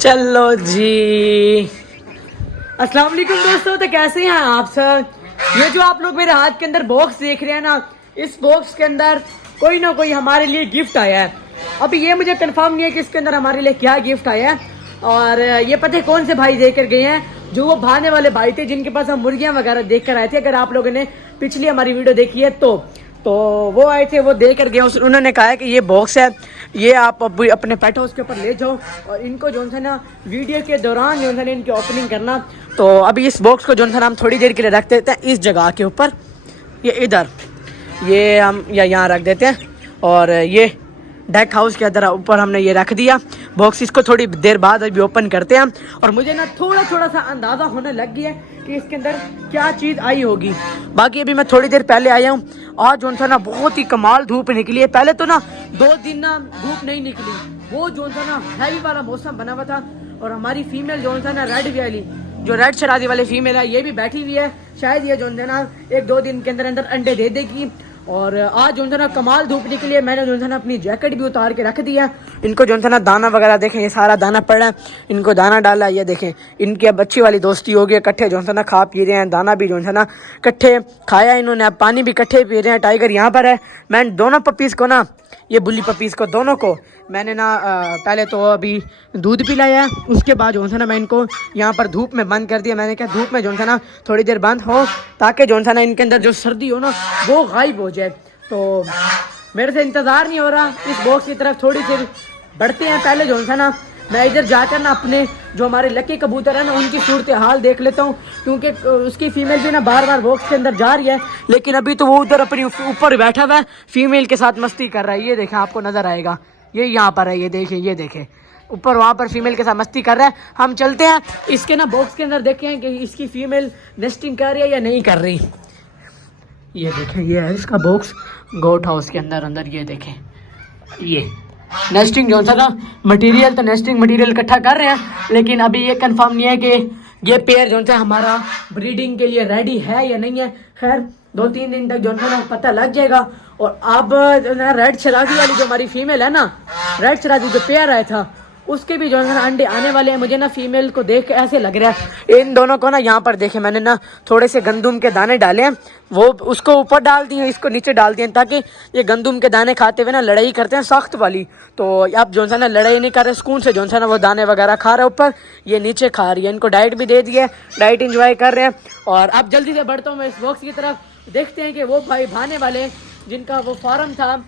चलो जी, अस्सलाम वालेकुम दोस्तों। तो कैसे हैं आप सब? ये जो आप लोग मेरे हाथ के अंदर बॉक्स देख रहे हैं ना, इस बॉक्स के अंदर कोई ना कोई हमारे लिए गिफ्ट आया है। अभी ये मुझे कंफर्म नहीं है कि इसके अंदर हमारे लिए क्या गिफ्ट आया है, और ये पता है कौन से भाई देकर गए हैं, जो वो भाने वाले भाई थे जिनके पास हम मुर्गियां वगैरह देख कर आए थे। अगर आप लोगों ने पिछली हमारी वीडियो देखी है तो वो आए थे, वो दे कर गए। उन्होंने कहा है कि ये बॉक्स है, ये आप अपने पेट हाउस के ऊपर ले जाओ और इनको जो है ना वीडियो के दौरान जो है ना इनकी ओपनिंग करना। तो अभी इस बॉक्स को जो है ना हम थोड़ी देर के लिए रख देते हैं इस जगह के ऊपर, ये इधर, ये हम यहाँ रख देते हैं। और ये डेक हाउस के अंदर ऊपर हमने ये रख दिया बॉक्स। इसको थोड़ी देर बाद अभी ओपन करते हैं। और मुझे ना थोड़ा सा अंदाज़ा होने लग गया है कि इसके अंदर क्या चीज़ आई होगी। बाकी अभी मैं थोड़ी देर पहले आया हूँ। आज जो था ना बहुत ही कमाल धूप निकली है। पहले तो ना 2 दिन ना धूप नहीं निकली, वो जो था ना हैवी वाला मौसम बना हुआ था। और हमारी फीमेल जो था ना रेड वाली, जो रेड शरादी वाली फीमेल है, ये भी बैठी हुई है। शायद ये जो है ना 1-2 दिन के अंदर अंदर अंडे दे देगी। और आज जो है ना कमाल धूप निकली है। मैंने जो है ना अपनी जैकेट भी उतार के रख दिया। इनको जो है ना दाना वगैरह देखें, ये सारा दाना पड़ा है, इनको दाना डाला है। ये देखें, इनकी अब अच्छी वाली दोस्ती हो गई, इकट्ठे जो है ना खा पी रहे हैं, दाना भी जो है ना इकट्ठे खाया इन्होंने, अब पानी भी इकट्ठे पी रहे हैं। टाइगर यहाँ पर है। मैंने दोनों पपीज़ को ना, ये बुली पपीज़ को दोनों को मैंने ना पहले तो अभी दूध पिलाया, उसके बाद जो है ना मैं इनको यहाँ पर धूप में बंद कर दिया। मैंने कहा धूप में जो है ना थोड़ी देर बंद हो, ताकि जो है ना इनके अंदर जो सर्दी हो ना वो गायब हो जाए। तो मेरे से इंतज़ार नहीं हो रहा, इस बॉक्स की तरफ थोड़ी देर बढ़ते हैं। पहले जो है ना मैं इधर जाकर ना अपने जो हमारे लकी कबूतर है ना उनकी सूरत हाल देख लेता हूँ, क्योंकि उसकी फीमेल भी ना बार बार बॉक्स के अंदर जा रही है। लेकिन अभी तो वो उधर अपनी ऊपर बैठा हुआ है, फीमेल के साथ मस्ती कर रहा है। ये देखें, आपको नज़र आएगा, ये यहाँ पर है, ये देखें ऊपर वहाँ पर फीमेल के साथ मस्ती कर रहा है। हम चलते हैं इसके ना बॉक्स के अंदर, देखें कि इसकी फीमेल नेस्टिंग कर रही है या नहीं कर रही। ये देखें, ये है इसका बॉक्स गोट हाउस के अंदर। ये देखें, ये नेस्टिंग जो था ना मटेरियल, तो नेस्टिंग मटेरियल इकट्ठा कर रहे हैं। लेकिन अभी ये कंफर्म नहीं है कि ये पेयर जो है हमारा ब्रीडिंग के लिए रेडी है या नहीं है। खैर 2-3 दिन तक जो है ना पता लग जाएगा। और अब रेड शराजी वाली जो हमारी फीमेल है ना, रेड शराजी जो पेयर आया था, उसके भी जो है ना अंडे आने वाले हैं। मुझे ना फीमेल को देख के ऐसे लग रहा है, इन दोनों को ना यहाँ पर देखे मैंने ना थोड़े से गंदुम के दाने डाले हैं, वो उसको ऊपर डाल दिए, इसको नीचे डाल दिए, ताकि ये गंदुम के दाने खाते हुए ना लड़ाई करते हैं सख्त वाली। तो अब जो है ना लड़ाई नहीं कर रहे, सुकून से जो है ना वो दाने वगैरह खा रहे हैं ऊपर, ये नीचे खा रही है। इनको डाइट भी दे दी है, डाइट इंजॉय कर रहे हैं। और अब जल्दी से बढ़ता हूँ मैं इस बॉक्स की तरफ, देखते हैं कि वो भाई भाने वाले जिनका वो फार्म था,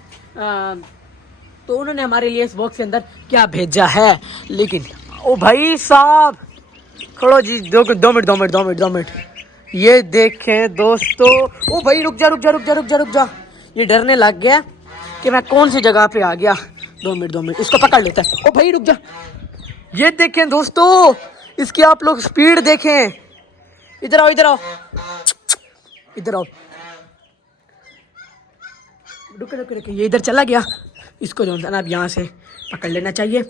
तो उन्होंने हमारे लिए इस बॉक्स के अंदर क्या भेजा है। लेकिन ओ भाई साहब, खड़ो जी, 2 मिनट। ये देखें दोस्तों, ओ भाई रुक जा। ये डरने लग गया कि मैं कौन सी जगह पे आ गया। 2 मिनट, इसको पकड़ लेता है। ओ भाई रुक जा। ये देखें दोस्तों, इसकी आप लोग स्पीड देखें। इधर आओ। रुक, ये इधर चला गया। इसको जो है ना अब यहाँ से पकड़ लेना चाहिए।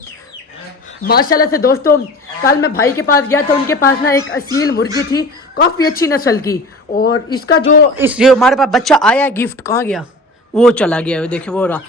माशाल्लाह से दोस्तों, कल मैं भाई के पास गया था, उनके पास ना एक असील मुर्गी थी, काफ़ी अच्छी नस्ल की। और इसका जो हमारे पास बच्चा आया है गिफ्ट, कहाँ गया? वो चला गया, देखे वो रहा।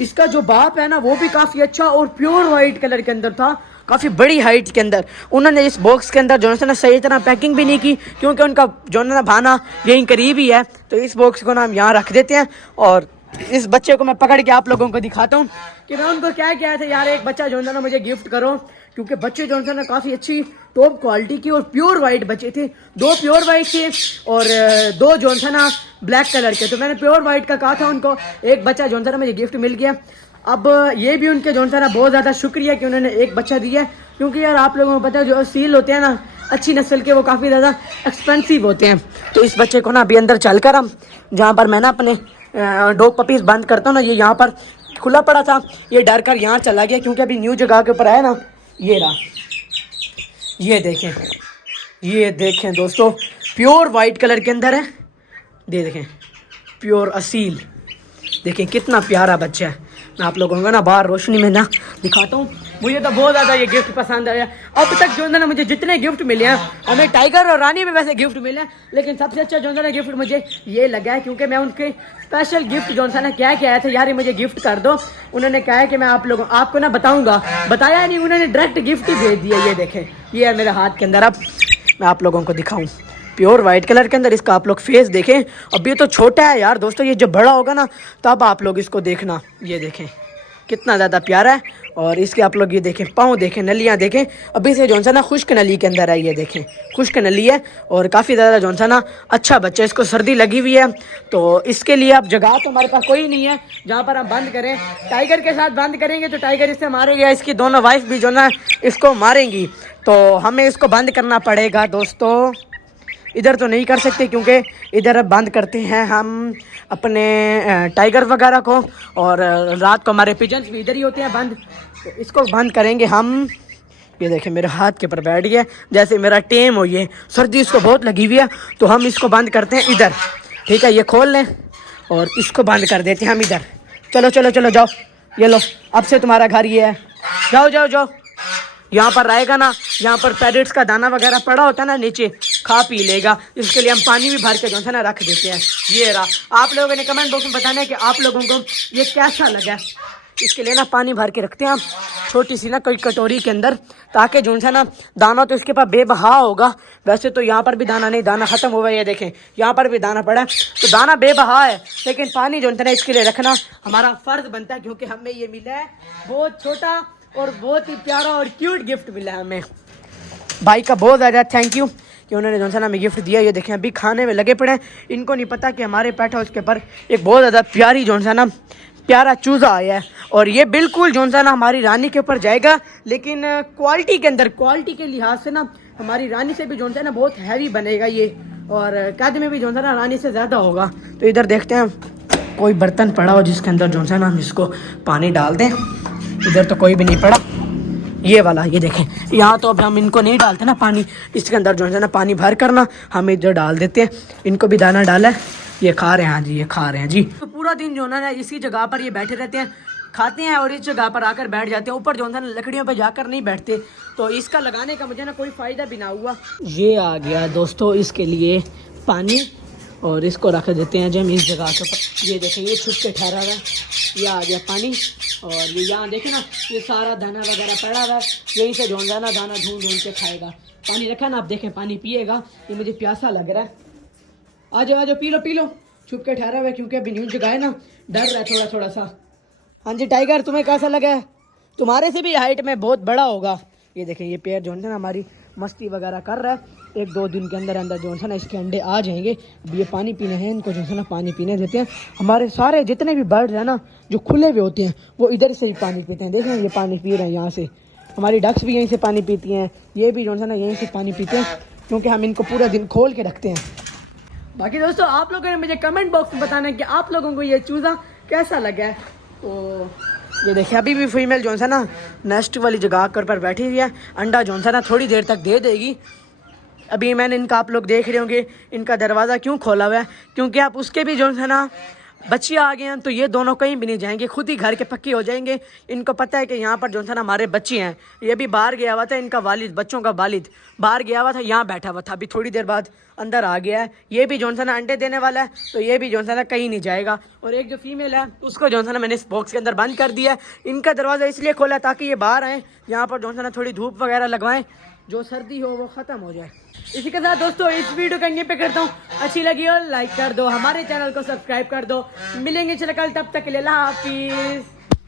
इसका जो बाप है ना वो भी काफ़ी अच्छा और प्योर वाइट कलर के अंदर था, काफ़ी बड़ी हाइट के अंदर। उन्होंने इस बॉक्स के अंदर जो है ना सही तरह पैकिंग भी नहीं की, क्योंकि उनका जो है ना भाना यहीं करीब ही है। तो इस बॉक्स को ना हम यहाँ रख देते हैं। और इस बच्चे को मैं पकड़ के आप लोगों को दिखाता हूँ कि मैं उनको क्या किया था। यार एक बच्चा जो है ना मुझे गिफ्ट करो, क्योंकि बच्चे जो है ना काफ़ी अच्छी टॉप क्वालिटी की और प्योर वाइट बच्चे थे। 2 प्योर वाइट थे और 2 जो है ना ब्लैक कलर के। तो मैंने प्योर वाइट का कहा था उनको, एक बच्चा जो है ना मुझे गिफ्ट मिल गया। अब ये भी उनके जो है ना बहुत ज़्यादा शुक्रिया कि उन्होंने एक बच्चा दिया, क्योंकि यार आप लोगों को पता है जो सील होते हैं ना अच्छी नस्ल के, वो काफ़ी ज़्यादा एक्सपेंसिव होते हैं। तो इस बच्चे को ना अभी अंदर चल कर हम, जहाँ पर मैं ना अपने डॉग पपीज़ बंद करता हूँ ना, ये यहाँ पर खुला पड़ा था, ये डर कर यहाँ चला गया, क्योंकि अभी न्यू जगह के ऊपर आया ना। ये रहा, ये देखें दोस्तों, प्योर वाइट कलर के अंदर है। देखें, प्योर असील, देखें कितना प्यारा बच्चा है। मैं आप लोगों को ना बाहर रोशनी में ना दिखाता हूँ। मुझे तो बहुत ज़्यादा ये गिफ्ट पसंद आया। अब तक जो है ना मुझे जितने गिफ्ट मिले हैं, हमें टाइगर और रानी में वैसे गिफ्ट मिले हैं, लेकिन सबसे अच्छा जो है ना गिफ्ट मुझे ये लगा है, क्योंकि मैं उनके स्पेशल गिफ्ट जो है ना क्या क्या आया था, यार ये मुझे गिफ्ट कर दो। उन्होंने कहा है कि मैं आपको ना बताऊँगा, बताया नहीं, उन्होंने डायरेक्ट गिफ्ट ही भेज दिया। ये देखें, ये है मेरे हाथ के अंदर। अब मैं आप लोगों को दिखाऊँ, प्योर वाइट कलर के अंदर, इसका आप लोग फेस देखें। अब ये तो छोटा है यार दोस्तों, ये जब बड़ा होगा ना तब आप लोग इसको देखना। ये देखें कितना ज़्यादा प्यारा है। और इसके आप लोग ये देखें, पाँव देखें, नलियाँ देखें। अभी से जौन सा ना खुश्क नली के अंदर है, ये देखें खुश्क नली है और काफ़ी ज़्यादा जौन सा ना अच्छा बच्चा, इसको सर्दी लगी हुई है। तो इसके लिए अब जगह तो हमारे पास कोई नहीं है जहाँ पर हम बंद करें। टाइगर के साथ बंद करेंगे तो टाइगर इससे मारेगा, इसकी दोनों वाइफ भी जो ना इसको मारेंगी, तो हमें इसको बंद करना पड़ेगा दोस्तों। इधर तो नहीं कर सकते क्योंकि इधर अब बंद करते हैं हम अपने टाइगर वगैरह को, और रात को हमारे पिजन्स भी इधर ही होते हैं बंद। तो इसको बंद करेंगे हम। ये देखें मेरे हाथ के ऊपर बैठ गया, जैसे मेरा टेम हो। ये सर्दी इसको बहुत लगी हुई है, तो हम इसको बंद करते हैं इधर। ठीक है, ये खोल लें और इसको बंद कर देते हैं हम इधर। चलो चलो चलो जाओ, ये लो, अब से तुम्हारा घर ये है, जाओ जाओ जाओ। यहाँ पर रहेगा ना, यहाँ पर पैरेट्स का दाना वगैरह पड़ा होता है ना नीचे, खा पी लेगा। इसके लिए हम पानी भी भर के जो है ना रख देते हैं। ये रहा, आप लोगों ने कमेंट बॉक्स में बताना है कि आप लोगों को ये कैसा लगा। इसके लिए ना पानी भर के रखते हैं हम छोटी सी ना कोई कटोरी के अंदर, ताकि जो है ना दाना तो इसके पास बेबहा होगा। वैसे तो यहाँ पर भी दाना नहीं, दाना ख़त्म हुआ है। ये देखें यहाँ पर भी दाना पड़ा है, तो दाना बेबहा है, लेकिन पानी जो है ना इसके लिए रखना हमारा फ़र्ज़ बनता है, क्योंकि हमें ये मिला है बहुत छोटा और बहुत ही प्यारा और क्यूट गिफ्ट मिला है हमें। भाई का बहुत ज़्यादा थैंक यू कि उन्होंने जो है ना हमें गिफ्ट दिया। ये देखें अभी खाने में लगे पड़े हैं, इनको नहीं पता कि हमारे पेट हाउस के ऊपर एक बहुत ज़्यादा प्यारी जो है ना प्यारा चूज़ा आया है, और ये बिल्कुल जो है ना हमारी रानी के ऊपर जाएगा, लेकिन क्वालिटी के अंदर, क्वालिटी के लिहाज से ना हमारी रानी से भी जो है ना बहुत हैवी बनेगा ये, और कद में भी जो है ना रानी से ज़्यादा होगा। तो इधर देखते हैं कोई बर्तन पड़ा हो जिसके अंदर जो है ना हम इसको पानी डाल दें। इधर तो कोई भी नहीं पड़ा, ये वाला, ये देखें यहाँ तो अब हम इनको नहीं डालते ना पानी, इसके अंदर जो है ना पानी भर करना हम इधर डाल देते हैं। इनको भी दाना डाला है, ये खा रहे हैं। हाँ जी, ये खा रहे हैं जी। तो पूरा दिन जो है ना इसी जगह पर ये बैठे रहते हैं, खाते हैं और इस जगह पर आकर बैठ जाते हैं। ऊपर जो है ना लकड़ियों पर जाकर नहीं बैठते, तो इसका लगाने का मुझे ना कोई फ़ायदा भी ना हुआ। ये आ गया दोस्तों इसके लिए पानी, और इसको रख देते हैं जब इस जगह के ऊपर। ये देखें ये छुप के ठहरा हुआ है, ये आ गया पानी। और ये यहाँ देखें ना ये सारा दाना वगैरह पड़ा हुआ है, यहीं से जो है ना दाना ढूंढ ढूंढ के खाएगा। पानी रखा ना, आप देखें पानी पिएगा। ये मुझे प्यासा लग रहा है, आ जाओ आ जाओ, पी लो पी लो। छुप के ठहरा हुआ है क्योंकि अभी न्यू जगह है ना, डर रहा है थोड़ा थोड़ा सा। हाँ जी टाइगर, तुम्हें कैसा लगा है? तुम्हारे से भी हाइट में बहुत बड़ा होगा। ये देखें ये पेड़ जो है ना हमारी मस्ती वगैरह कर रहा है। 1-2 दिन के अंदर अंदर जो है ना इसके अंडे आ जाएंगे। अब ये पानी पीने हैं, इनको जो है ना पानी पीने देते हैं। हमारे सारे जितने भी बर्ड हैं ना जो खुले हुए होते हैं वो इधर से ही पानी पीते हैं। देखें ये पानी पी रहे हैं यहाँ से। हमारी डक्स भी यहीं से पानी पीती हैं, ये भी जो है ना यहीं से पानी पीते हैं, क्योंकि हम इनको पूरा दिन खोल के रखते हैं। बाकी दोस्तों आप लोगों ने मुझे कमेंट बॉक्स में बताना है कि आप लोगों को ये चूज़ा कैसा लगा है। तो ये देखिए अभी भी फीमेल जो है ना नेस्ट वाली जगह पर बैठी हुई है। अंडा जो है ना थोड़ी देर तक दे देगी। अभी मैंने इनका, आप लोग देख रहे होंगे इनका दरवाज़ा क्यों खोला हुआ है, क्योंकि आप उसके भी जो है ना बच्चे आ गए हैं, तो ये दोनों कहीं भी नहीं जाएंगे, खुद ही घर के पक्के हो जाएंगे। इनको पता है कि यहाँ पर जो है ना हमारे बच्चे हैं। ये भी बाहर गया हुआ था, इनका वालिद, बच्चों का वालिद बाहर गया हुआ था, यहाँ बैठा हुआ था, अभी थोड़ी देर बाद अंदर आ गया है। ये भी जो है ना अंडे देने वाला है, तो ये भी जो है ना कहीं नहीं जाएगा। और एक जो फीमेल है उसको जो है ना मैंने इस बॉक्स के अंदर बंद कर दिया है। इनका दरवाज़ा इसलिए खोला ताकि ये बाहर आएँ, यहाँ पर जो है ना थोड़ी धूप वगैरह लगवाएँ, जो सर्दी हो वो ख़त्म हो जाए। इसी के साथ दोस्तों इस वीडियो को यहीं पे करता हूँ। अच्छी लगी हो लाइक कर दो, हमारे चैनल को सब्सक्राइब कर दो। मिलेंगे चलो कल, तब तक के लिए अल्लाह हाफिज़।